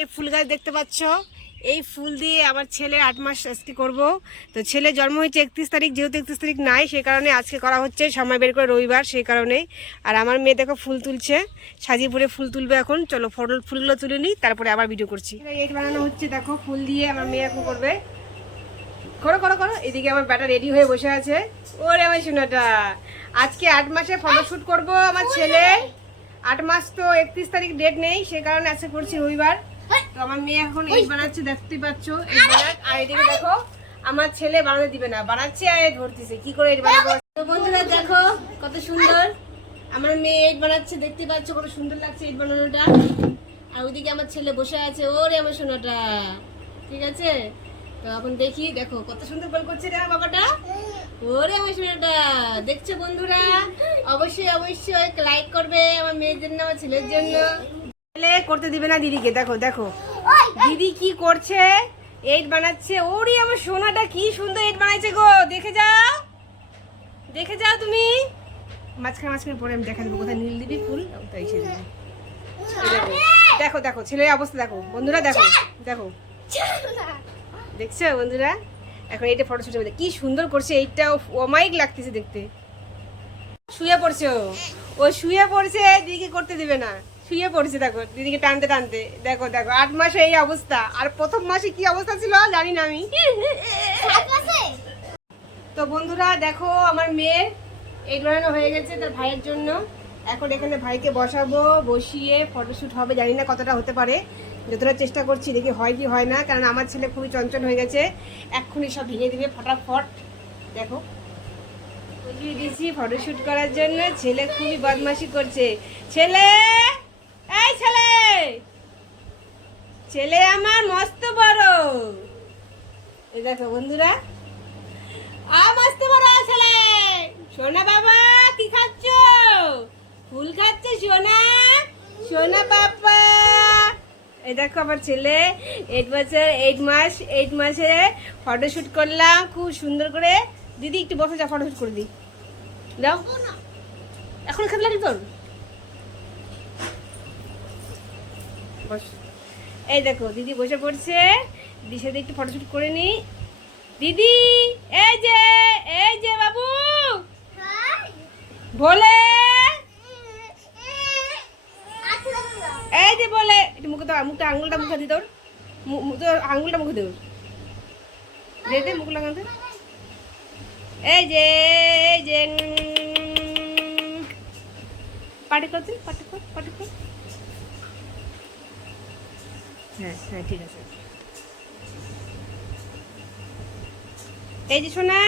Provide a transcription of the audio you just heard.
এই ফুল গাছ দেখতে পাচ্ছ? এই ফুল দিয়ে আমার ছেলে আট মাস আজকে করব। তো ছেলে জন্ম হয়েছে একত্রিশ তারিখ, যেহেতু একত্রিশ তারিখ নাই সেই কারণে আজকে করা হচ্ছে, সময় বের করে রবিবার সেই কারণে আর আমার মেয়ে দেখো ফুল তুলছে সাজিপুরে ফুল তুলবে এখন। চলো ফটো, ফুলগুলো তুলে নিই, তারপরে আবার ভিডিও করছি। এইট বানানো হচ্ছে, দেখো, ফুল দিয়ে আমার মেয়ে এখন করবে। করো করো করো, এদিকে আমার ব্যাটা রেডি হয়ে বসে আছে। ওরে আমার সোনাটা, আজকে আট মাসে ফটোশ্যুট করব আমার ছেলে। আট মাস তো একত্রিশ তারিখ ডেট নেই, সে কারণে আজকে করছি রবিবার। তো আমার মেয়ে এখন এই বানাচ্ছে দেখতে পাচ্ছ? এই বানাক আর। এদিকে দেখো। আমার ছেলে বানাতে দিবে না বানাচ্ছে আর এ ধরতেছে। কি করে এটা বানাবো? তো বন্ধুরা দেখো কত সুন্দর। আমার মেয়ে এইট বানাচ্ছে দেখতে পাচ্ছ কত সুন্দর লাগছে এইট বানানোটা। আর ওইদিকে আমার ছেলে বসে আছে ওরে আমার সোনাটা। ঠিক আছে? তো এখন দেখি দেখো কত সুন্দর গোল করছে রে বাবাটা। ওরে আমার সোনাটা। দেখছ বন্ধুরা? অবশ্যই অবশ্যই লাইক করবে আমার মেয়ের জন্য আমার ছেলের জন্য। ছেলে করতে দিবে না দিদিকে দেখো দেখো। দিদি কি করছে? এইট বানাচ্ছে। ওরে আমার সোনাটা কি সুন্দর এইট বানাইছে গো দেখে যাও। দেখে যাও তুমি। মাঝখানে মাঝখানে পরে আমি দেখা দেবো। কোথায় নীল দিবি ফুল? তাই সে দেখো দেখো ছেলের অবস্থা দেখো। বন্ধুরা দেখো দেখো। দেখছ বন্ধুরা? এখন এইটা ফটো শুটে কি সুন্দর করছে এইটা। অমাইক লাগতেছে দেখতে। শুয়ে পড়ছে ও। ও শুয়ে পড়ছে দিদিকে করতে দিবে না। শুয়ে পড়ছে দেখো। দিদিকে টানতে টানতে। দেখো দেখো আট মাসে এই অবস্থা। আর প্রথম মাসে কি অবস্থা ছিল জানি না আমি। তো বন্ধুরা দেখো আমার মেয়ের এই বানানো হয়ে গেছে তার ভাইয়ের জন্য। এখন এখানে ভাইকে বসাবো বসিয়ে ফটোশ্যুট হবে জানি না কতটা হতে পারে। যতটা চেষ্টা করছি দেখি হয় কি হয় না কারণ আমার ছেলে খুবই চঞ্চল হয়ে গেছে। এক্ষুনি সব ভেঙে দিবে ফটাফট। দেখো। বুঝিয়ে দিয়েছি ফটোশ্যুট করার জন্য। ছেলে খুবই বদমাশি করছে। ছেলে এই ছেলে ছেলে আমার মস্ত বড়। এই দেখো বন্ধুরা। আ, মস্ত বড় ছেলে। সোনা বাবা, কি খাচ্ছ? ফুল খাচ্ছে সোনা। সোনা বাবা এই দেখো আমার ছেলে এইট বছর এইট মাস এইট মাসে ফটোশ্যুট করলাম, খুব সুন্দর করে। দিদি, একটু বসে, যা ফটোশ্যুট করে দিই। দাও। এখন খেতে লাগি তোর? বস। এই দেখো, দিদি বসে পড়ছে। দিদির সাথে একটু ফটোশ্যুট করে নি। দিদি, এই যে এই যে বাবু। বলে এই যে বলে একটু মুখে তো মুখটা আঙুলটা মুখে দি তোর। তোর আঙুলটা মুখে দে ওর। দে দে মুখ লাগাতে এই যে এই যে পাটি করতে পাটি কর পাটি কর হ্যাঁ হ্যাঁ ঠিক আছে। এই যে শোনা